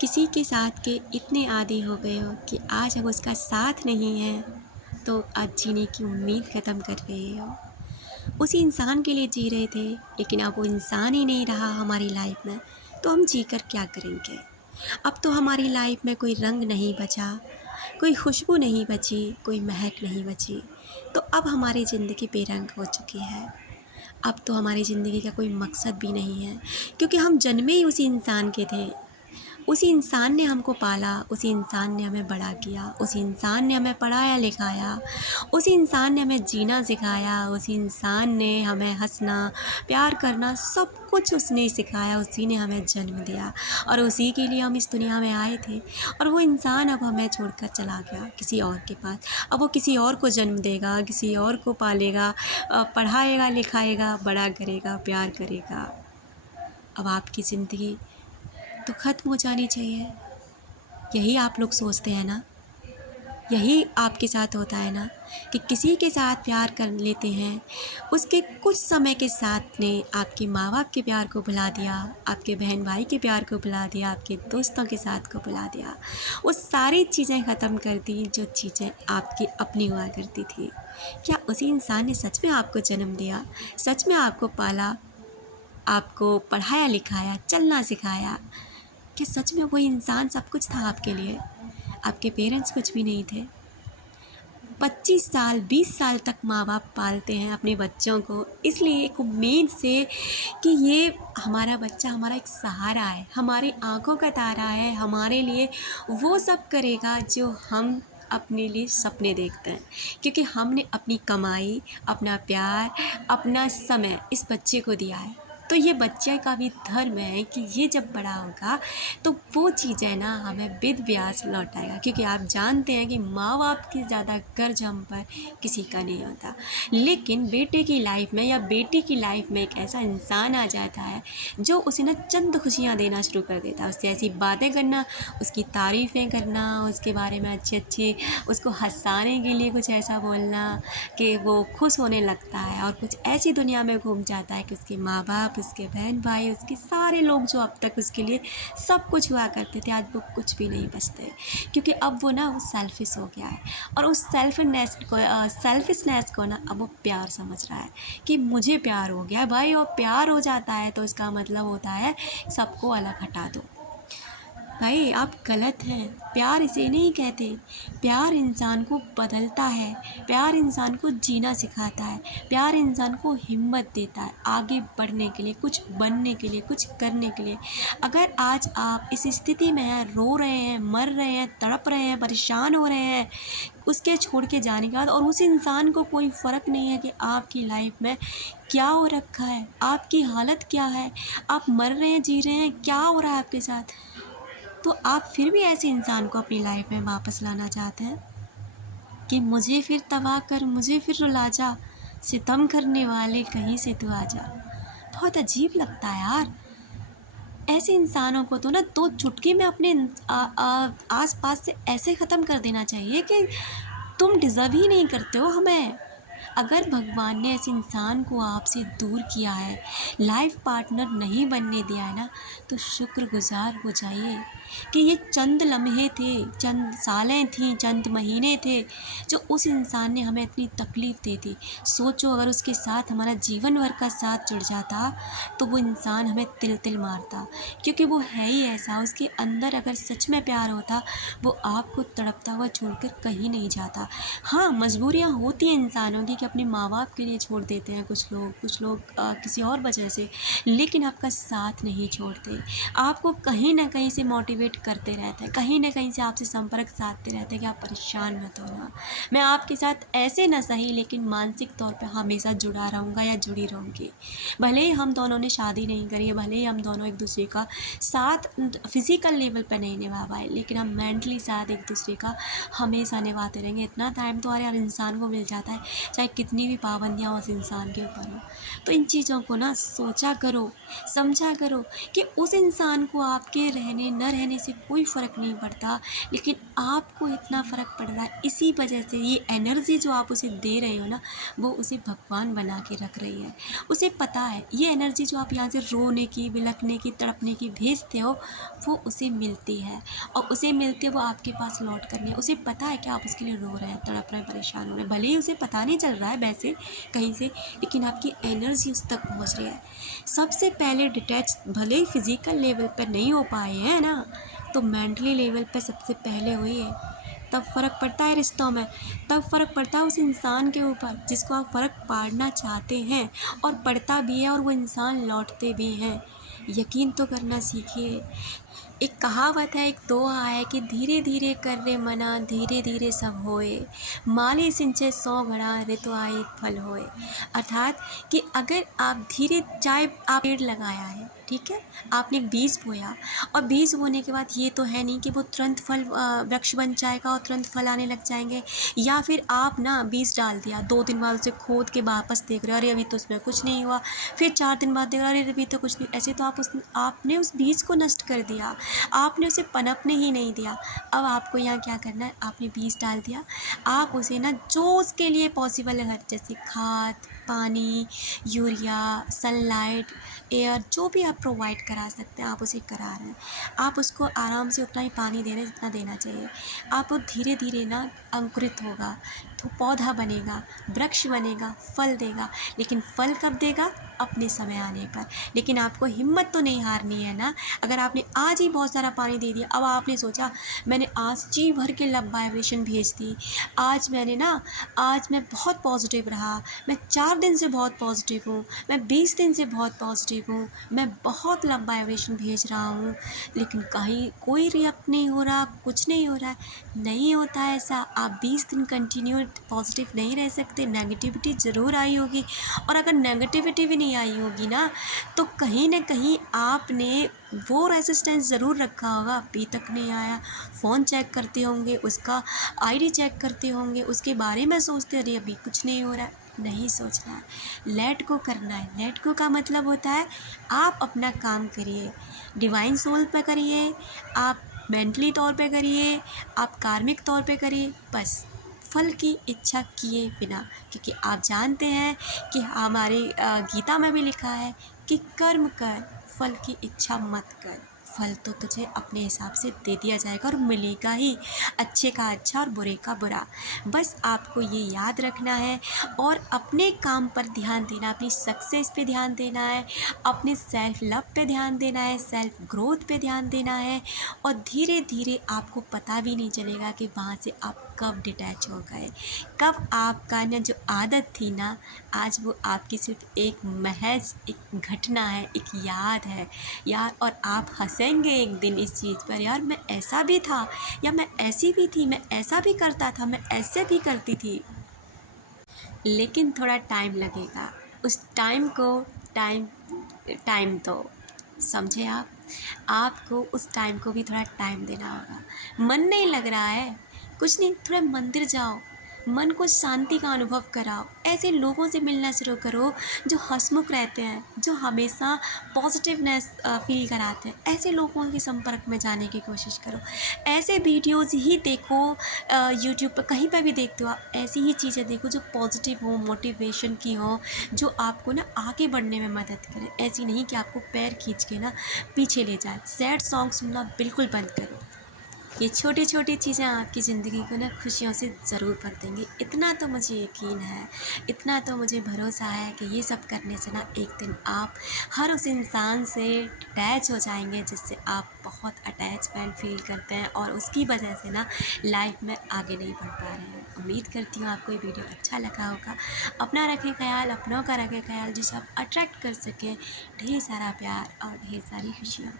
किसी के साथ के इतने आदी हो गए हो कि आज अब उसका साथ नहीं है तो आज जीने की उम्मीद ख़त्म कर रहे हो। उसी इंसान के लिए जी रहे थे लेकिन अब वो इंसान ही नहीं रहा हमारी लाइफ में, तो हम जी कर क्या करेंगे। अब तो हमारी लाइफ में कोई रंग नहीं बचा, कोई खुशबू नहीं बची, कोई महक नहीं बची। तो अब हमारी ज़िंदगी बेरंग हो चुकी है। अब तो हमारी ज़िंदगी का कोई मकसद भी नहीं है, क्योंकि हम जन्मे ही उसी इंसान के थे। उसी इंसान ने हमको पाला, उसी इंसान ने हमें बड़ा किया, उसी इंसान ने हमें पढ़ाया लिखाया, उसी इंसान ने हमें जीना सिखाया, उसी इंसान ने हमें हंसना प्यार करना सब कुछ उसने सिखाया। उसी ने हमें जन्म दिया और उसी के लिए हम इस दुनिया में आए थे। और वो इंसान अब हमें छोड़कर चला गया किसी और के पास। अब वो किसी और को जन्म देगा, किसी और को पालेगा, पढ़ाएगा लिखाएगा, बड़ा करेगा, प्यार करेगा। अब आपकी ज़िंदगी तो ख़त्म हो जानी चाहिए, यही आप लोग सोचते हैं ना। यही आपके साथ होता है ना कि किसी के साथ प्यार कर लेते हैं, उसके कुछ समय के साथ ने आपके माँ बाप के प्यार को भुला दिया, आपके बहन भाई के प्यार को भुला दिया, आपके दोस्तों के साथ को भुला दिया। वो सारी चीज़ें ख़त्म कर दी जो चीज़ें आपकी अपनी हुआ करती थी। क्या उसी इंसान ने सच में आपको जन्म दिया, सच में आपको पाला, आपको पढ़ाया लिखाया, चलना सिखाया? क्या सच में वही इंसान सब कुछ था आपके लिए? आपके पेरेंट्स कुछ भी नहीं थे। 25 साल 20 साल तक माँ बाप पालते हैं अपने बच्चों को, इसलिए एक उम्मीद से कि ये हमारा बच्चा हमारा एक सहारा है, हमारी आँखों का तारा है, हमारे लिए वो सब करेगा जो हम अपने लिए सपने देखते हैं। क्योंकि हमने अपनी कमाई, अपना प्यार, अपना समय इस बच्चे को दिया है। तो ये बच्चे का भी धर्म है कि ये जब बड़ा होगा तो वो चीज़ें ना हमें बिद ब्याज लौटाएगा। क्योंकि आप जानते हैं कि माँ बाप की ज़्यादा कर्ज हम पर किसी का नहीं होता। लेकिन बेटे की लाइफ में या बेटी की लाइफ में एक ऐसा इंसान आ जाता है जो उसे ना चंद खुशियाँ देना शुरू कर देता है। उससे ऐसी बातें करना, उसकी तारीफ़ें करना, उसके बारे में अच्छे अच्छे उसको हंसाने के लिए कुछ ऐसा बोलना कि वो खुश होने लगता है और कुछ ऐसी दुनिया में घूम जाता है कि उसके माँ बाप, उसके बहन भाई, उसके सारे लोग जो अब तक उसके लिए सब कुछ हुआ करते थे, आज वो कुछ भी नहीं बचते। क्योंकि अब वो ना वो सेल्फिश हो गया है और उस सेल्फिशनेस को ना अब वो प्यार समझ रहा है कि मुझे प्यार हो गया भाई। और प्यार हो जाता है तो इसका मतलब होता है सबको अलग हटा दो। भाई आप गलत हैं, प्यार इसे नहीं कहते। प्यार इंसान को बदलता है, प्यार इंसान को जीना सिखाता है, प्यार इंसान को हिम्मत देता है आगे बढ़ने के लिए, कुछ बनने के लिए, कुछ करने के लिए। अगर आज आप इस स्थिति में हैं, रो रहे हैं, मर रहे हैं, तड़प रहे हैं, परेशान हो रहे हैं उसके छोड़ के जाने के बाद, और उस इंसान को कोई फ़र्क नहीं है कि आपकी लाइफ में क्या हो रखा है, आपकी हालत क्या है, आप मर रहे हैं, जी रहे हैं, क्या हो रहा है आपके साथ, तो आप फिर भी ऐसे इंसान को अपनी लाइफ में वापस लाना चाहते हैं कि मुझे फिर तबाह कर, मुझे फिर रुला जा, सितम करने वाले कहीं से तू आ जा। बहुत अजीब लगता है यार। ऐसे इंसानों को तो ना दो चुटकी में अपने आस पास से ऐसे ख़त्म कर देना चाहिए कि तुम डिज़र्व ही नहीं करते हो हमें। अगर भगवान ने ऐसे इंसान को आपसे दूर किया है, लाइफ पार्टनर नहीं बनने दिया है ना, तो शुक्रगुजार हो जाइए कि ये चंद लम्हे थे, चंद सालें थीं, चंद महीने थे जो उस इंसान ने हमें इतनी तकलीफ़ दी थी। सोचो अगर उसके साथ हमारा जीवन भर का साथ जुड़ जाता तो वो इंसान हमें तिल तिल मारता। क्योंकि वो है ही ऐसा, उसके अंदर अगर सच में प्यार होता वो आपको तड़पता हुआ छोड़कर कहीं नहीं जाता। हाँ, मजबूरियाँ होती हैं इंसानों की कि अपने माँ बाप के लिए छोड़ देते हैं कुछ लोग किसी और वजह से, लेकिन आपका साथ नहीं छोड़ते। आपको कहीं ना कहीं से मोटिवेट करते रहते हैं, कहीं ना कहीं से आपसे संपर्क साधते रहते हैं कि आप परेशान मत होना, मैं आपके साथ ऐसे ना सही लेकिन मानसिक तौर पे हमेशा जुड़ा रहूँगा या जुड़ी रहूँगी। भले ही हम दोनों ने शादी नहीं करी है, भले ही हम दोनों एक दूसरे का साथ फिज़िकल लेवल पे नहीं निभा पाए, लेकिन हम मेंटली साथ एक दूसरे का हमेशा निभाते रहेंगे। इतना टाइम तो हर इंसान को मिल जाता है, चाहे कितनी भी पाबंदियाँ उस इंसान के ऊपर हो, तो इन चीज़ों को ना सोचा करो, समझा करो कि उस इंसान को आपके रहने न रहने से कोई फ़र्क नहीं पड़ता, लेकिन आपको इतना फ़र्क पड़ रहा है इसी वजह से। ये एनर्जी जो आप उसे दे रहे हो ना, वो उसे भगवान बना के रख रही है। उसे पता है ये एनर्जी जो आप यहाँ से रोने की, बिलखने की, तड़पने की भेजते हो, वो उसे मिलती है, और उसे मिलते वो आपके पास लौट करने। उसे पता है कि आप उसके लिए रो रहे हैं, तड़प रहे हैं, परेशान हो रहे हैं, भले ही उसे पता नहीं चल रहा है वैसे कहीं से, लेकिन आपकी एनर्जी उस तक पहुँच रही है। सबसे पहले डिटैच भले ही फिज़िकल लेवल पर नहीं हो पाए हैं ना, तो मेंटली लेवल पर सबसे पहले हुई है। तब फ़र्क पड़ता है रिश्तों में, तब फ़र्क पड़ता है उस इंसान के ऊपर जिसको आप फ़र्क पाड़ना चाहते हैं, और पड़ता भी है और वो इंसान लौटते भी हैं। यकीन तो करना सीखिए। एक कहावत है, एक दोहा है कि धीरे धीरे कर रे मना, धीरे धीरे सब होए, माली सिंचे 100 घड़ा, ऋतु आई फल होए। अर्थात कि अगर आप धीरे, चाहे आप पेड़ लगाया है, ठीक है, आपने बीज बोया, और बीज बोने के बाद ये तो है नहीं कि वो तुरंत फल वृक्ष बन जाएगा और तुरंत फल आने लग जाएंगे। या फिर आप ना बीज डाल दिया, 2 दिन बाद उसे खोद के वापस देख रहे हो, अरे अभी तो उसमें कुछ नहीं हुआ, फिर 4 दिन बाद देख रहे हो, अरे अभी तो कुछ नहीं। ऐसे तो आपने उस बीज को नष्ट कर दिया, आपने उसे पनपने ही नहीं दिया। अब आपको यहाँ क्या करना है, आपने बीज डाल दिया, आप उसे ना जो उसके लिए पॉसिबल है, जैसे खाद, पानी, यूरिया, सनलाइट, एयर, जो भी आप प्रोवाइड करा सकते हैं आप उसे करा रहे हैं। आप उसको आराम से उतना ही पानी दे रहे हैं जितना देना चाहिए। आप वो धीरे धीरे ना अंकुरित होगा, तो पौधा बनेगा, वृक्ष बनेगा, फल देगा। लेकिन फल कब देगा? अपने समय आने पर। लेकिन आपको हिम्मत तो नहीं हारनी है ना। अगर आपने आज ही बहुत सारा पानी दे दिया, अब आपने सोचा मैंने आज जी भर के लव वाइब्रेशन भेज दी, आज मैं बहुत पॉजिटिव रहा, मैं 4 दिन से बहुत पॉजिटिव हूँ, मैं 20 दिन से बहुत पॉजिटिव हूँ, मैं बहुत लव वाइब्रेशन भेज रहा हूँ, लेकिन कहीं कोई रिएक्ट नहीं हो रहा, कुछ नहीं हो रहा है। नहीं होता है ऐसा। आप 20 दिन कंटिन्यू पॉजिटिव नहीं रह सकते, नेगेटिविटी ज़रूर आई होगी। और अगर नेगेटिविटी भी नहीं आई होगी ना, तो कहीं ना कहीं आपने वो रेसिस्टेंस ज़रूर रखा होगा, अभी तक नहीं आया। फ़ोन चेक करते होंगे, उसका आईडी चेक करते होंगे, उसके बारे में सोचते रहे, अभी कुछ नहीं हो रहा है। नहीं सोचना है, लेट गो करना है। लेट गो का मतलब होता है आप अपना काम करिए, डिवाइन सोल पे करिए, आप मेंटली तौर पे करिए, आप कार्मिक तौर पे करिए, बस फल की इच्छा किए बिना। क्योंकि आप जानते हैं कि हमारी गीता में भी लिखा है कि कर्म कर, फल की इच्छा मत कर। फल तो तुझे अपने हिसाब से दे दिया जाएगा और मिलेगा ही, अच्छे का अच्छा और बुरे का बुरा। बस आपको ये याद रखना है और अपने काम पर ध्यान देना, अपनी सक्सेस पे ध्यान देना है, अपने सेल्फ लव पे ध्यान देना है, सेल्फ ग्रोथ पे ध्यान देना है। और धीरे धीरे आपको पता भी नहीं चलेगा कि वहाँ से आप कब डिटैच हो गए, कब आपका ना जो आदत थी ना, आज वो आपकी सिर्फ एक महज एक घटना है, एक याद है यार। और आप हंसेंगे एक दिन इस चीज़ पर, यार मैं ऐसा भी था, या मैं ऐसी भी थी, मैं ऐसा भी करता था, मैं ऐसे भी करती थी। लेकिन थोड़ा टाइम लगेगा, उस टाइम को टाइम टाइम दो, समझे आप? आपको उस टाइम को भी थोड़ा टाइम देना होगा। मन नहीं लग रहा है, कुछ नहीं, थोड़ा मंदिर जाओ, मन को शांति का अनुभव कराओ। ऐसे लोगों से मिलना शुरू करो जो हंसमुख रहते हैं, जो हमेशा पॉजिटिवनेस फील कराते हैं। ऐसे लोगों के संपर्क में जाने की कोशिश करो। ऐसे वीडियोज़ ही देखो, यूट्यूब पर कहीं पर भी देखते हो आप, ऐसी ही चीज़ें देखो जो पॉजिटिव हो, मोटिवेशन की हो, जो आपको ना आगे बढ़ने में मदद करें। ऐसी नहीं कि आपको पैर खींच के ना पीछे ले जाए। सैड सॉन्ग सुनना बिल्कुल बंद करो। ये छोटी छोटी चीज़ें आपकी ज़िंदगी को ना खुशियों से ज़रूर भर देंगी, इतना तो मुझे यकीन है, इतना तो मुझे भरोसा है कि ये सब करने से ना एक दिन आप हर उस इंसान से अटैच हो जाएंगे जिससे आप बहुत अटैचमेंट फील करते हैं, और उसकी वजह से ना लाइफ में आगे नहीं बढ़ पा रहे हैं। उम्मीद करती हूँ आपको ये वीडियो अच्छा लगा होगा। अपना रखें ख्याल, अपनों का रखें ख्याल, जिसे आप अट्रैक्ट कर सकें ढेर सारा प्यार और ढेर सारी खुशियाँ।